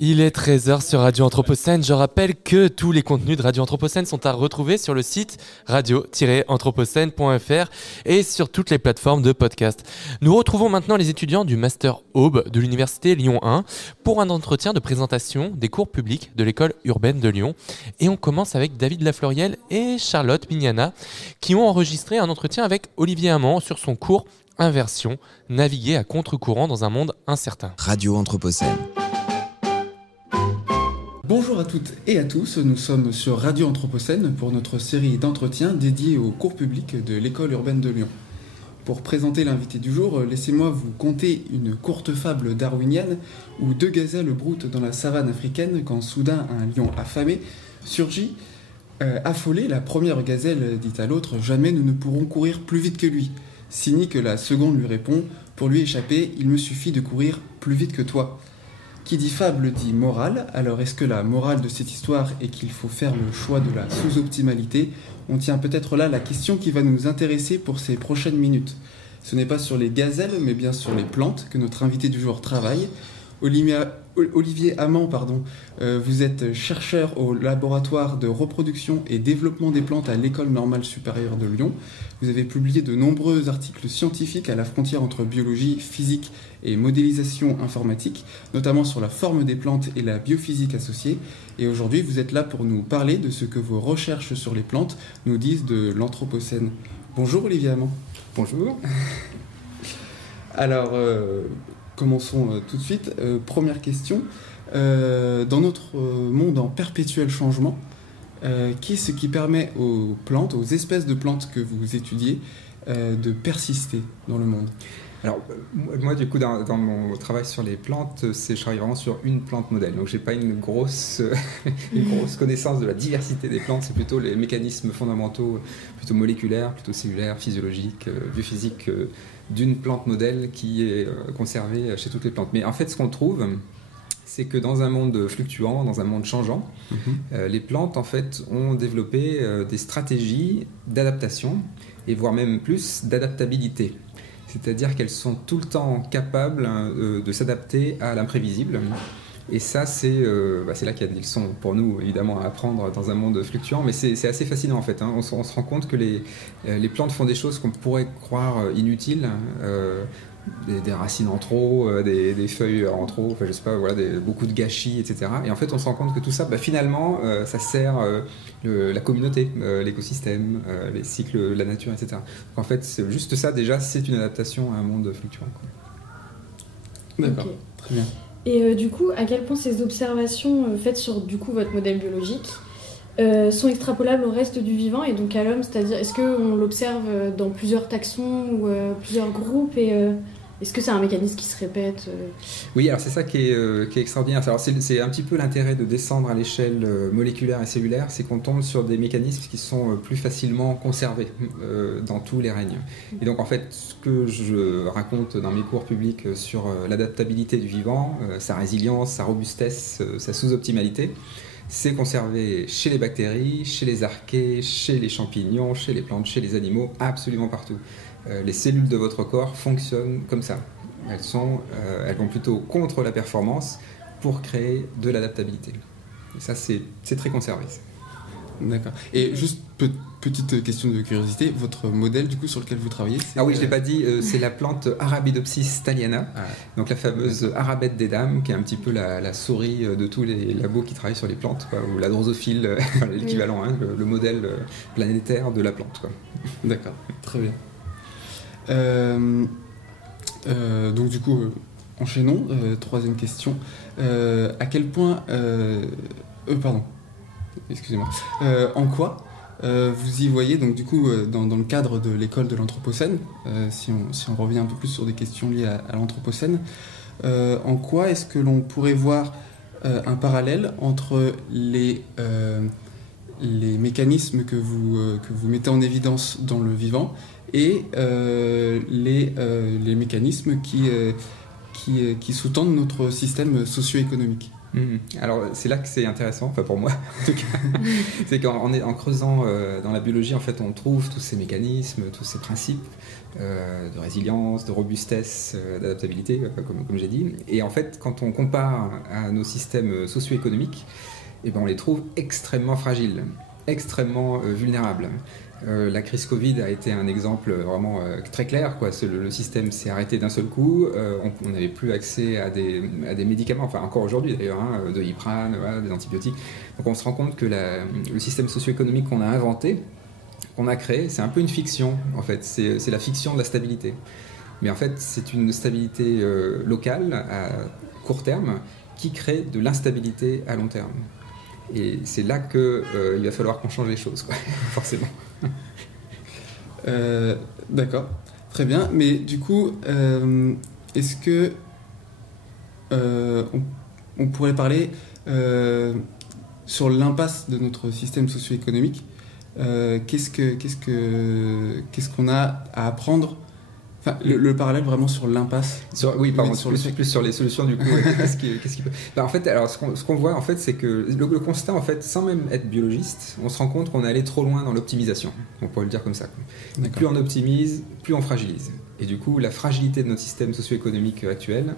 Il est 13h sur Radio Anthropocène. Je rappelle que tous les contenus de Radio Anthropocène sont à retrouver sur le site radio-anthropocène.fr et sur toutes les plateformes de podcast. Nous retrouvons maintenant les étudiants du Master Aube de l'Université Lyon 1 pour un entretien de présentation des cours publics de l'école urbaine de Lyon. Et on commence avec David Lafleuriel et Charlotte Mignana qui ont enregistré un entretien avec Olivier Hamon sur son cours Inversion, naviguer à contre-courant dans un monde incertain. Radio Anthropocène. Bonjour à toutes et à tous, nous sommes sur Radio Anthropocène pour notre série d'entretiens dédiée aux cours publics de l'école urbaine de Lyon. Pour présenter l'invité du jour, laissez-moi vous conter une courte fable darwinienne où deux gazelles broutent dans la savane africaine quand soudain un lion affamé surgit. Affolée, la première gazelle dit à l'autre « Jamais nous ne pourrons courir plus vite que lui ». Cynique, la seconde lui répond « Pour lui échapper, il me suffit de courir plus vite que toi ». Qui dit fable dit morale, alors est-ce que la morale de cette histoire est qu'il faut faire le choix de la sous-optimalité ? On tient peut-être là la question qui va nous intéresser pour ces prochaines minutes. Ce n'est pas sur les gazelles, mais bien sur les plantes que notre invité du jour travaille. Olivier Hamon, vous êtes chercheur au laboratoire de reproduction et développement des plantes à l'École normale supérieure de Lyon. Vous avez publié de nombreux articles scientifiques à la frontière entre biologie, physique et modélisation informatique, notamment sur la forme des plantes et la biophysique associée. Et aujourd'hui, vous êtes là pour nous parler de ce que vos recherches sur les plantes nous disent de l'Anthropocène. Bonjour Olivier Hamon. Bonjour. Alors, commençons tout de suite. Première question. Dans notre monde en perpétuel changement, qu'est-ce qui permet aux plantes, aux espèces de plantes que vous étudiez, de persister dans le monde ? Alors, moi, du coup, dans mon travail sur les plantes, je travaille vraiment sur une plante modèle. Donc, je n'ai pas une grosse connaissance de la diversité des plantes. C'est plutôt les mécanismes fondamentaux, plutôt moléculaires, plutôt cellulaires, physiologiques, biophysiques, d'une plante modèle qui est conservée chez toutes les plantes. Mais en fait, ce qu'on trouve, c'est que dans un monde fluctuant, dans un monde changeant, les plantes, en fait, ont développé des stratégies d'adaptation, et voire même plus d'adaptabilité. C'est-à-dire qu'elles sont tout le temps capables de s'adapter à l'imprévisible. Et ça, c'est là qu'il y a des leçons pour nous, évidemment, à apprendre dans un monde fluctuant. Mais c'est assez fascinant, en fait. On se rend compte que les plantes font des choses qu'on pourrait croire inutiles. Des racines en trop, des feuilles en trop, enfin, je sais pas, voilà, beaucoup de gâchis, etc. Et en fait, on se rend compte que tout ça, finalement, ça sert la communauté, l'écosystème, les cycles, la nature, etc. Donc, en fait, c'est juste ça, déjà, c'est une adaptation à un monde fluctuant, quoi. D'accord, okay. Très bien. Et du coup, à quel point ces observations faites sur du coup, votre modèle biologique sont extrapolables au reste du vivant et donc à l'homme, c'est-à-dire est-ce qu'on l'observe dans plusieurs taxons ou plusieurs groupes et est-ce que c'est un mécanisme qui se répète Oui, alors c'est ça qui est extraordinaire. Alors c'est un petit peu l'intérêt de descendre à l'échelle moléculaire et cellulaire, c'est qu'on tombe sur des mécanismes qui sont plus facilement conservés dans tous les règnes. Et donc en fait, ce que je raconte dans mes cours publics sur l'adaptabilité du vivant, sa résilience, sa robustesse, sa sous-optimalité, c'est conservé chez les bactéries, chez les archées, chez les champignons, chez les plantes, chez les animaux, absolument partout. Les cellules de votre corps fonctionnent comme ça. Elles vont plutôt contre la performance pour créer de l'adaptabilité. Et ça, c'est très conservé. D'accord. Et juste petite question de curiosité, votre modèle du coup sur lequel vous travaillez, Ah oui, je ne l'ai pas dit, c'est la plante Arabidopsis thaliana, donc la fameuse arabette des dames, qui est un petit peu la souris de tous les labos qui travaillent sur les plantes, quoi, ou la drosophile, l'équivalent, hein, le modèle planétaire de la plante, quoi. D'accord, très bien. Donc du coup, enchaînons. Troisième question. À quel point... pardon. Excusez-moi. En quoi vous y voyez, donc du coup, dans le cadre de l'école de l'Anthropocène, si on revient un peu plus sur des questions liées à l'Anthropocène, en quoi est-ce que l'on pourrait voir un parallèle entre les mécanismes que vous mettez en évidence dans le vivant et les mécanismes qui qui sous-tendent notre système socio-économique. Alors c'est là que c'est intéressant, enfin pour moi en tout cas, c'est qu'en creusant dans la biologie, en fait, on trouve tous ces mécanismes, tous ces principes de résilience, de robustesse, d'adaptabilité, comme j'ai dit. Et en fait, quand on compare à nos systèmes socio-économiques, eh ben, on les trouve extrêmement fragiles, extrêmement vulnérables. La crise Covid a été un exemple vraiment très clair, quoi. Le système s'est arrêté d'un seul coup, on n'avait plus accès à des médicaments, enfin encore aujourd'hui d'ailleurs, hein, de Iprane, voilà, des antibiotiques. Donc on se rend compte que le système socio-économique qu'on a inventé, qu'on a créé, c'est un peu une fiction en fait, c'est la fiction de la stabilité. Mais en fait c'est une stabilité locale à court terme qui crée de l'instabilité à long terme. Et c'est là qu'il va falloir qu'on change les choses, quoi, forcément. D'accord, très bien. Mais du coup, est-ce que on pourrait parler sur l'impasse de notre système socio-économique? Qu'est-ce qu'on a à apprendre? Enfin, le parallèle vraiment sur l'impasse. Oui, pardon, plus sur les solutions du coup. Qu'est-ce qui peut... en fait, alors ce qu'on voit en fait, c'est que le constat en fait, sans même être biologiste, on se rend compte qu'on est allé trop loin dans l'optimisation. On pourrait le dire comme ça. Plus on optimise, plus on fragilise. Et du coup, la fragilité de notre système socio-économique actuel,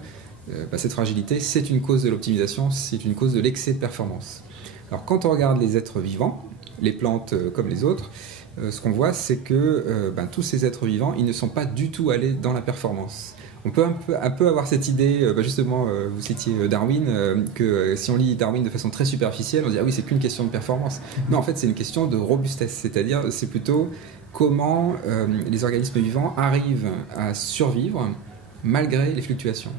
cette fragilité, c'est une cause de l'optimisation, c'est une cause de l'excès de performance. Alors, quand on regarde les êtres vivants, les plantes comme les autres, ce qu'on voit, c'est que tous ces êtres vivants, ils ne sont pas du tout allés dans la performance. On peut un peu avoir cette idée, justement, vous citiez Darwin, que si on lit Darwin de façon très superficielle, on se dit « Ah oui, c'est qu'une question de performance ». Non, en fait, c'est une question de robustesse, c'est-à-dire c'est plutôt comment les organismes vivants arrivent à survivre malgré les fluctuations.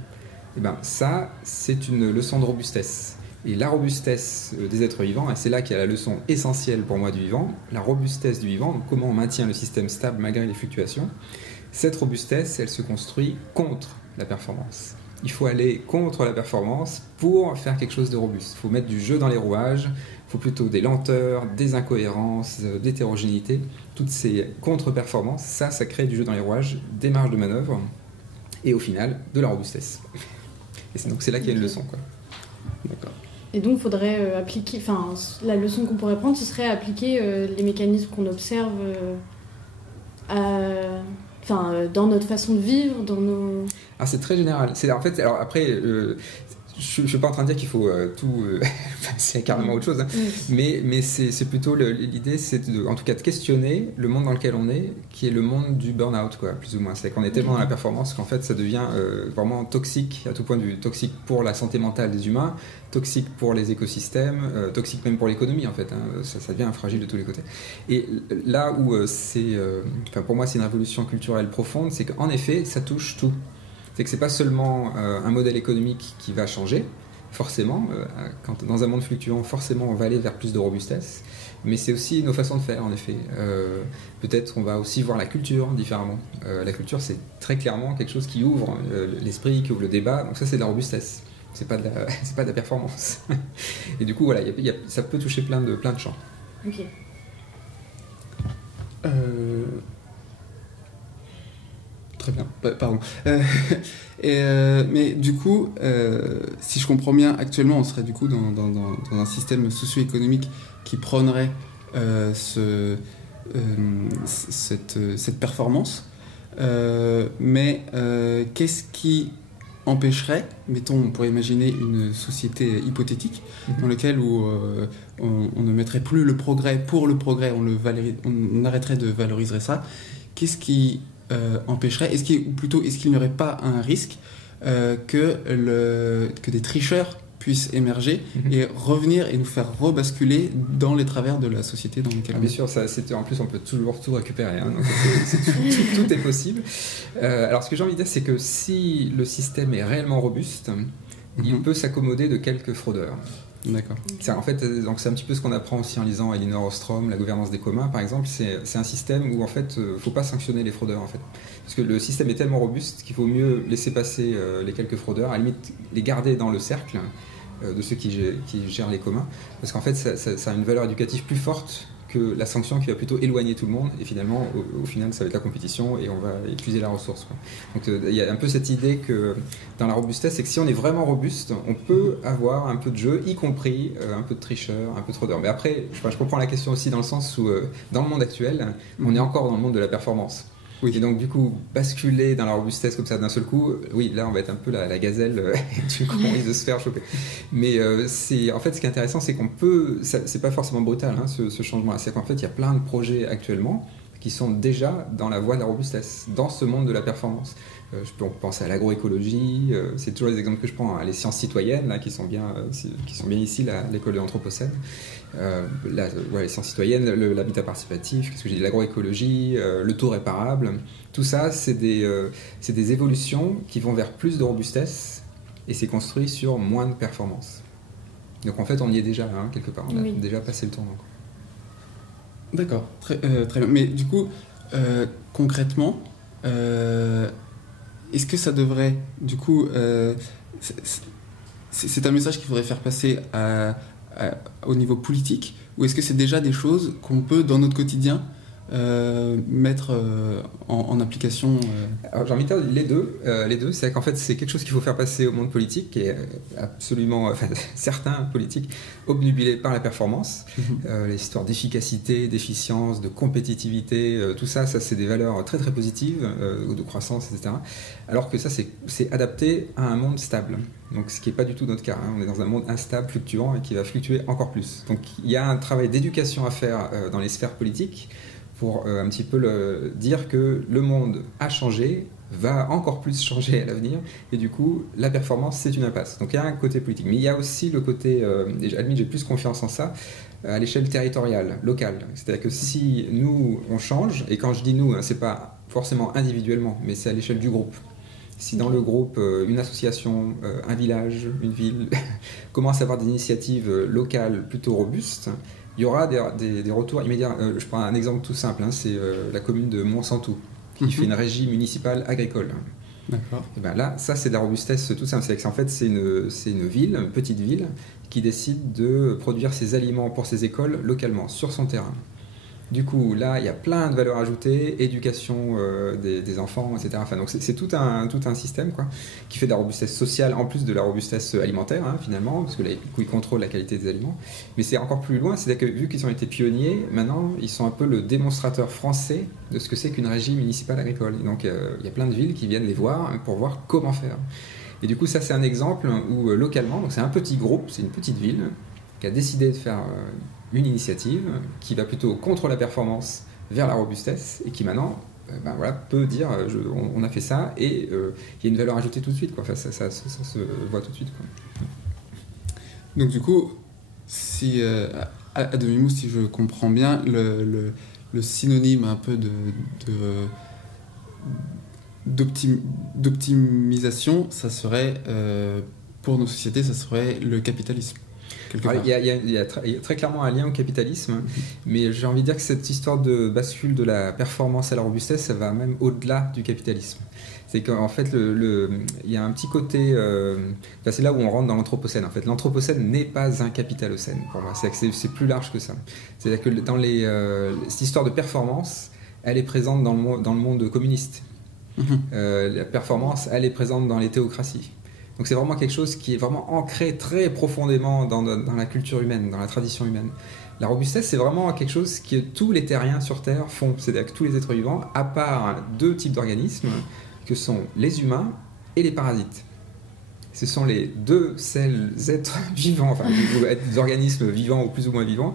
Et ça, c'est une leçon de robustesse. Et la robustesse des êtres vivants, et c'est là qu'il y a la leçon essentielle pour moi du vivant, la robustesse du vivant, donc comment on maintient le système stable malgré les fluctuations. Cette robustesse, elle se construit contre la performance. Il faut aller contre la performance pour faire quelque chose de robuste. Il faut mettre du jeu dans les rouages, il faut plutôt des lenteurs, des incohérences, d'hétérogénéité. Toutes ces contre-performances, ça crée du jeu dans les rouages, des marges de manœuvre, et au final, de la robustesse. Et donc c'est là qu'il y a une leçon, quoi. D'accord. Et donc, il faudrait appliquer... Enfin, la leçon qu'on pourrait prendre, ce serait appliquer les mécanismes qu'on observe dans notre façon de vivre, dans nos... Ah, c'est très général. En fait, alors après... je ne suis pas en train de dire qu'il faut tout... c'est carrément autre chose. Hein. Mais c'est plutôt l'idée, c'est en tout cas de questionner le monde dans lequel on est, qui est le monde du burn-out, quoi, plus ou moins. C'est qu'on est tellement dans la performance qu'en fait, ça devient vraiment toxique, à tout point de vue. Toxique pour la santé mentale des humains, toxique pour les écosystèmes, toxique même pour l'économie, en fait. Hein. Ça devient fragile de tous les côtés. Et là où pour moi, c'est une révolution culturelle profonde, c'est qu'en effet, ça touche tout. C'est que c'est pas seulement un modèle économique qui va changer, forcément, quand dans un monde fluctuant, forcément on va aller vers plus de robustesse, mais c'est aussi nos façons de faire, en effet. Peut-être qu'on va aussi voir la culture différemment. La culture, c'est très clairement quelque chose qui ouvre l'esprit, qui ouvre le débat, donc ça c'est de la robustesse, c'est pas de la performance. Et du coup, voilà, ça peut toucher plein de champs. Ok. Très bien, pardon. Mais du coup, si je comprends bien, actuellement, on serait du coup dans un système socio-économique qui prônerait cette performance. Mais qu'est-ce qui empêcherait, mettons, on pourrait imaginer une société hypothétique dans laquelle on ne mettrait plus le progrès pour le progrès, on arrêterait de valoriser ça. Qu'est-ce qui empêcherait, est-ce qu'il n'y aurait pas un risque que des tricheurs puissent émerger et revenir et nous faire rebasculer dans les travers de la société dans laquelle on est? Bien sûr, en plus on peut toujours tout récupérer, hein, donc tout est possible. Alors ce que j'ai envie de dire, c'est que si le système est réellement robuste, il peut s'accommoder de quelques fraudeurs. D'accord. En fait, donc c'est un petit peu ce qu'on apprend aussi en lisant Elinor Ostrom, La gouvernance des communs, par exemple. C'est un système où en fait, faut pas sanctionner les fraudeurs, en fait, parce que le système est tellement robuste qu'il vaut mieux laisser passer les quelques fraudeurs, à la limite les garder dans le cercle de ceux qui gèrent les communs, parce qu'en fait, ça a une valeur éducative plus forte que la sanction qui va plutôt éloigner tout le monde, et finalement, au final, ça va être la compétition et on va épuiser la ressource, quoi. Donc il y a un peu cette idée que dans la robustesse, c'est que si on est vraiment robuste, on peut avoir un peu de jeu, y compris un peu de tricheur, un peu de fraudeur. Mais après, je comprends la question aussi dans le sens où, dans le monde actuel, on est encore dans le monde de la performance. Oui. Et donc du coup, basculer dans la robustesse comme ça d'un seul coup, oui, là on va être un peu la gazelle, du coup on risque de se faire choper. Mais en fait, ce qui est intéressant, c'est qu'on peut, c'est pas forcément brutal, hein, ce changement-là. C'est qu'en fait, il y a plein de projets actuellement qui sont déjà dans la voie de la robustesse, dans ce monde de la performance. Je peux penser à l'agroécologie, c'est toujours les exemples que je prends, hein, les sciences citoyennes, là, qui sont bien ici, l'école de l'Anthropocène. Les sciences citoyennes, l'habitat participatif, qu'est-ce que j'ai dit, l'agroécologie, le taux réparable, tout ça, c'est des évolutions qui vont vers plus de robustesse et c'est construit sur moins de performance. Donc en fait, on y est déjà, hein, quelque part, on a déjà passé le tournant. D'accord, très bien. Mais du coup, concrètement, est-ce que ça devrait, du coup, c'est un message qu'il faudrait faire passer au niveau politique, ou est-ce que c'est déjà des choses qu'on peut, dans notre quotidien, mettre en application Alors, j'ai envie de dire les deux. C'est qu'en fait, c'est quelque chose qu'il faut faire passer au monde politique, qui est absolument, certains politiques, obnubilés par la performance. Les histoires d'efficacité, d'efficience, de compétitivité, tout ça, c'est des valeurs très très positives, de croissance, etc. Alors que ça, c'est adapté à un monde stable. Donc, ce qui n'est pas du tout notre cas, hein. On est dans un monde instable, fluctuant, et qui va fluctuer encore plus. Donc, il y a un travail d'éducation à faire dans les sphères politiques, pour un petit peu dire que le monde a changé, va encore plus changer à l'avenir, et du coup, la performance, c'est une impasse. Donc il y a un côté politique, mais il y a aussi le côté, et à la limite, j'ai plus confiance en ça, à l'échelle territoriale, locale. C'est-à-dire que si nous, on change, et quand je dis nous, hein, c'est pas forcément individuellement, mais c'est à l'échelle du groupe. Si dans le groupe, une association, un village, une ville, commence à avoir des initiatives locales plutôt robustes, il y aura des retours immédiats. Je prends un exemple tout simple, hein, c'est la commune de Monsanto, qui fait une régie municipale agricole. D'accord. Et ben là, ça c'est de la robustesse tout simple. En fait, c'est une ville, une petite ville, qui décide de produire ses aliments pour ses écoles localement, sur son terrain. Du coup, là, il y a plein de valeurs ajoutées, éducation des enfants, etc. Enfin, donc c'est tout un système, quoi, qui fait de la robustesse sociale en plus de la robustesse alimentaire, hein, finalement, parce que là, du coup, ils contrôlent la qualité des aliments. Mais c'est encore plus loin, c'est-à-dire que vu qu'ils ont été pionniers, maintenant, ils sont un peu le démonstrateur français de ce que c'est qu'une régie municipale agricole. Et donc, il y a plein de villes qui viennent les voir pour voir comment faire. Et du coup, ça, c'est un exemple où, localement, donc c'est un petit groupe, c'est une petite ville, qui a décidé de faire une initiative qui va plutôt contre la performance vers la robustesse et qui maintenant peut dire on a fait ça et il y a une valeur ajoutée tout de suite, quoi. Enfin, ça se voit tout de suite, quoi. Donc du coup, si à demi-mot, si je comprends bien, le synonyme un peu d'optimisation, ça serait pour nos sociétés, ça serait le capitalisme. Il y a très clairement un lien au capitalisme, mais j'ai envie de dire que cette histoire de bascule de la performance à la robustesse, ça va même au-delà du capitalisme. C'est qu'en fait, il y a un petit côté... c'est là où on rentre dans l'Anthropocène. En fait, l'Anthropocène n'est pas un capitalocène, pour moi. C'est plus large que ça. C'est-à-dire que dans cette histoire de performance, elle est présente dans le monde communiste. La performance, elle est présente dans les théocraties. Donc c'est vraiment quelque chose qui est vraiment ancré très profondément dans la culture humaine, dans la tradition humaine. La robustesse, c'est vraiment quelque chose que tous les terriens sur Terre font. C'est-à-dire que tous les êtres vivants, à part deux types d'organismes, que sont les humains et les parasites. Ce sont les deux seuls êtres vivants, enfin des organismes vivants ou plus ou moins vivants,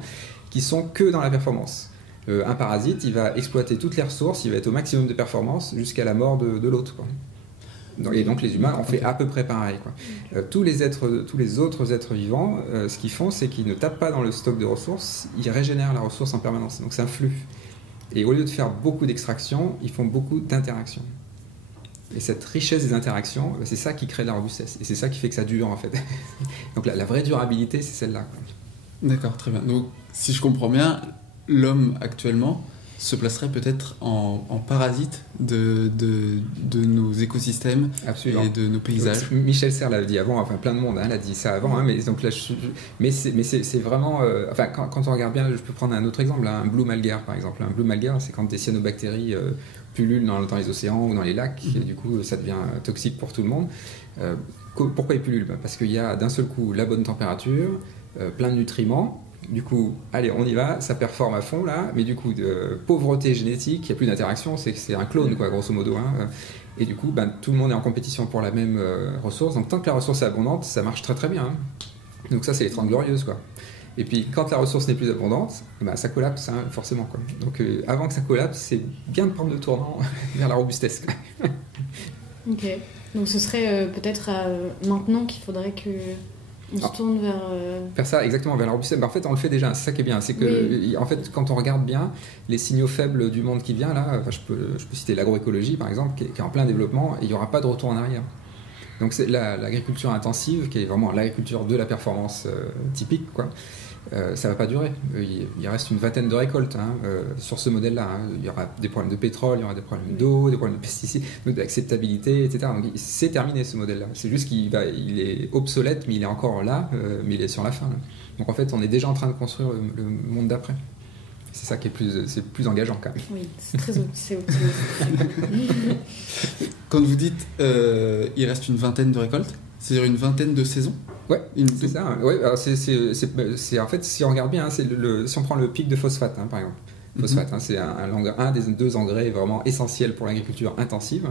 qui sont que dans la performance. Un parasite, il va exploiter toutes les ressources, il va être au maximum de performance jusqu'à la mort de l'autre, quoi. Et donc les humains ont fait à peu près pareil, quoi. Tous les autres êtres vivants, ce qu'ils font, c'est qu'ils ne tapent pas dans le stock de ressources, ils régénèrent la ressource en permanence. Donc c'est un flux. Et au lieu de faire beaucoup d'extraction, ils font beaucoup d'interactions. Et cette richesse des interactions, c'est ça qui crée de la robustesse. Et c'est ça qui fait que ça dure, en fait. Donc la vraie durabilité, c'est celle-là, quoi. D'accord, très bien. Donc si je comprends bien, l'homme actuellement, se placerait peut-être en parasite de nos écosystèmes. Absolument. Et de nos paysages. Michel Serres l'a dit avant, enfin plein de monde l'a dit ça avant, mais donc là, mais c'est vraiment, enfin quand on regarde bien, je peux prendre un autre exemple, un blue malgare par exemple. Un blue malgare, c'est quand des cyanobactéries pullulent dans les océans ou dans les lacs, et du coup ça devient toxique pour tout le monde. Pourquoi ils pullulent? Parce qu'il y a d'un seul coup la bonne température, plein de nutriments. Du coup, allez, on y va, ça performe à fond là, mais du coup, de pauvreté génétique, il n'y a plus d'interaction, c'est un clone, quoi, grosso modo. Hein. Et du coup, tout le monde est en compétition pour la même ressource. Donc, tant que la ressource est abondante, ça marche très très bien. Hein. Donc, ça, c'est les 30 glorieuses, quoi. Et puis, quand la ressource n'est plus abondante, ça collapse, hein, forcément. Quoi. Donc, avant que ça collapse, c'est bien de prendre le tournant vers la robustesse. Quoi. Ok. Donc, ce serait peut-être maintenant qu'il faudrait que. On se tourne vers ça, exactement, vers la robustesse. En fait, on le fait déjà, c'est ça qui est bien. C'est que, en fait, quand on regarde bien les signaux faibles du monde qui vient, là, je peux citer l'agroécologie, par exemple, qui est en plein développement, et il n'y aura pas de retour en arrière. Donc, c'est l'agriculture intensive, qui est vraiment l'agriculture de la performance typique, quoi. Ça ne va pas durer. Il reste une vingtaine de récoltes hein, sur ce modèle-là. Hein. Il y aura des problèmes de pétrole, il y aura des problèmes d'eau, des problèmes de pesticides, d'acceptabilité, etc. Donc c'est terminé ce modèle-là. C'est juste qu'il est obsolète, mais il est encore là, mais il est sur la fin. Là. Donc en fait, on est déjà en train de construire le monde d'après. C'est ça qui est plus engageant quand même. Oui, c'est très optimiste. Quand vous dites il reste une vingtaine de récoltes, c'est-à-dire une vingtaine de saisons? Ouais, c'est ça. Ouais, alors c'est en fait, si on regarde bien, hein, si on prend le pic de phosphate, hein, par exemple. Phosphate, hein, c'est un des deux engrais vraiment essentiels pour l'agriculture intensive.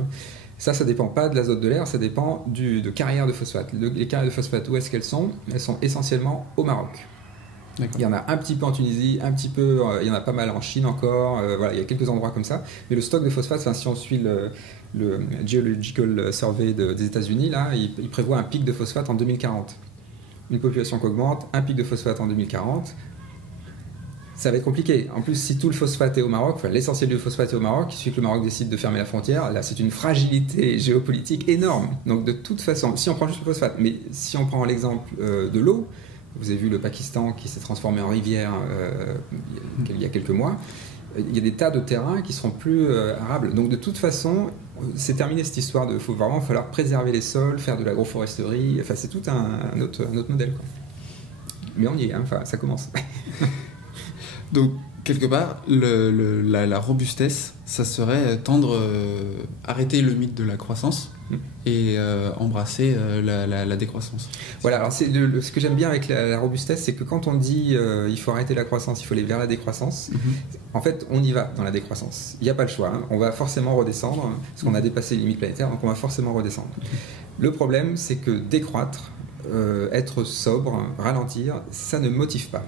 Ça dépend pas de l'azote de l'air, ça dépend de carrières de phosphate. Les carrières de phosphate, où est-ce qu'elles sont? Elles sont essentiellement au Maroc. Il y en a un petit peu en Tunisie, un petit peu, il y en a pas mal en Chine encore, voilà, il y a quelques endroits comme ça. Mais le stock de phosphate, si on suit le Geological Survey des États-Unis, là, il prévoit un pic de phosphate en 2040. Une population qui augmente, un pic de phosphate en 2040. Ça va être compliqué. En plus, si tout le phosphate est au Maroc, enfin l'essentiel du phosphate est au Maroc, il suffit que le Maroc décide de fermer la frontière, là c'est une fragilité géopolitique énorme. Donc de toute façon, si on prend juste le phosphate, mais si on prend l'exemple de l'eau, vous avez vu le Pakistan qui s'est transformé en rivière il y a quelques mois, il y a des tas de terrains qui seront plus arables. Donc de toute façon, c'est terminé cette histoire il va falloir préserver les sols, faire de l'agroforesterie, enfin c'est tout un autre modèle. Quoi. Mais on y est, hein, enfin ça commence. Donc, quelque part, la robustesse, ça serait arrêter le mythe de la croissance et embrasser la décroissance. Voilà, alors ce que j'aime bien avec la robustesse, c'est que quand on dit il faut arrêter la croissance, il faut aller vers la décroissance, en fait, on y va dans la décroissance. Il n'y a pas le choix, hein. On va forcément redescendre, parce qu'on a dépassé les limites planétaires, donc on va forcément redescendre. Le problème, c'est que décroître, être sobre, ralentir, ça ne motive pas.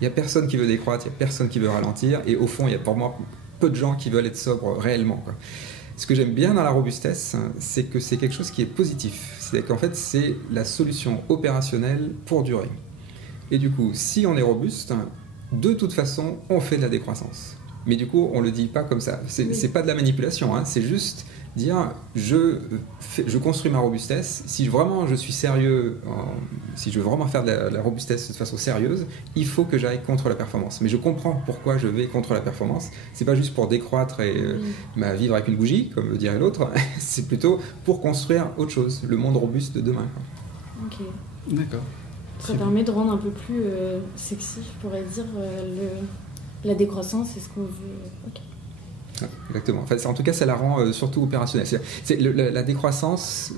Il n'y a personne qui veut décroître, il n'y a personne qui veut ralentir, et au fond, il y a pour moi peu de gens qui veulent être sobres réellement. Quoi. Ce que j'aime bien dans la robustesse, c'est que c'est quelque chose qui est positif. C'est-à-dire qu'en fait, c'est la solution opérationnelle pour durer. Et du coup, si on est robuste, de toute façon, on fait de la décroissance. Mais du coup, on ne le dit pas comme ça. C'est pas de la manipulation, hein, c'est juste dire je construis ma robustesse. Si vraiment je suis sérieux, si je veux vraiment faire de la robustesse de façon sérieuse, il faut que j'aille contre la performance. Mais je comprends pourquoi je vais contre la performance. C'est pas juste pour décroître et vivre avec une bougie, comme dirait l'autre. C'est plutôt pour construire autre chose, le monde robuste de demain. Ok. D'accord. Ça permet de rendre un peu plus sexy, je pourrais dire, la décroissance, c'est ce qu'on veut. Ok. Exactement. Enfin, en tout cas, ça la rend surtout opérationnelle. La décroissance,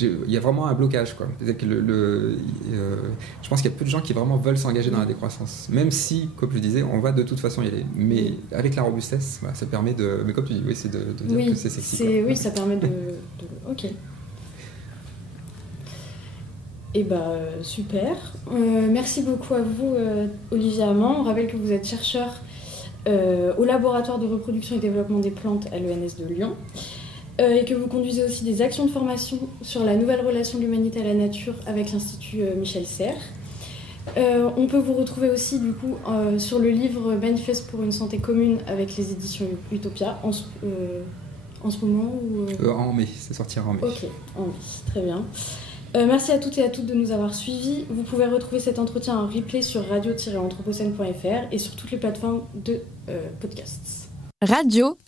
il y a vraiment un blocage. Quoi. Que je pense qu'il y a peu de gens qui vraiment veulent s'engager dans la décroissance. Même si, comme je disais, on va de toute façon y aller. Mais avec la robustesse, voilà, ça permet de... Mais comme tu dis, oui, c'est de dire que c'est sexy. Oui, ça permet de... Ok. Eh bien, super. Merci beaucoup à vous, Olivier Amand. On rappelle que vous êtes chercheur au laboratoire de reproduction et développement des plantes à l'ENS de Lyon et que vous conduisez aussi des actions de formation sur la nouvelle relation de l'humanité à la nature avec l'Institut Michel Serres. On peut vous retrouver aussi du coup sur le livre Manifeste pour une santé commune avec les éditions Utopia en ce moment ou en mai, ça sortira en mai. Ok, en mai, très bien. Merci à toutes et à toutes de nous avoir suivis. Vous pouvez retrouver cet entretien en replay sur radio-anthropocène.fr et sur toutes les plateformes de podcasts. Radio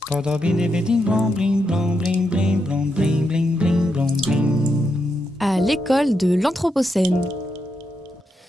à l'école de l'Anthropocène.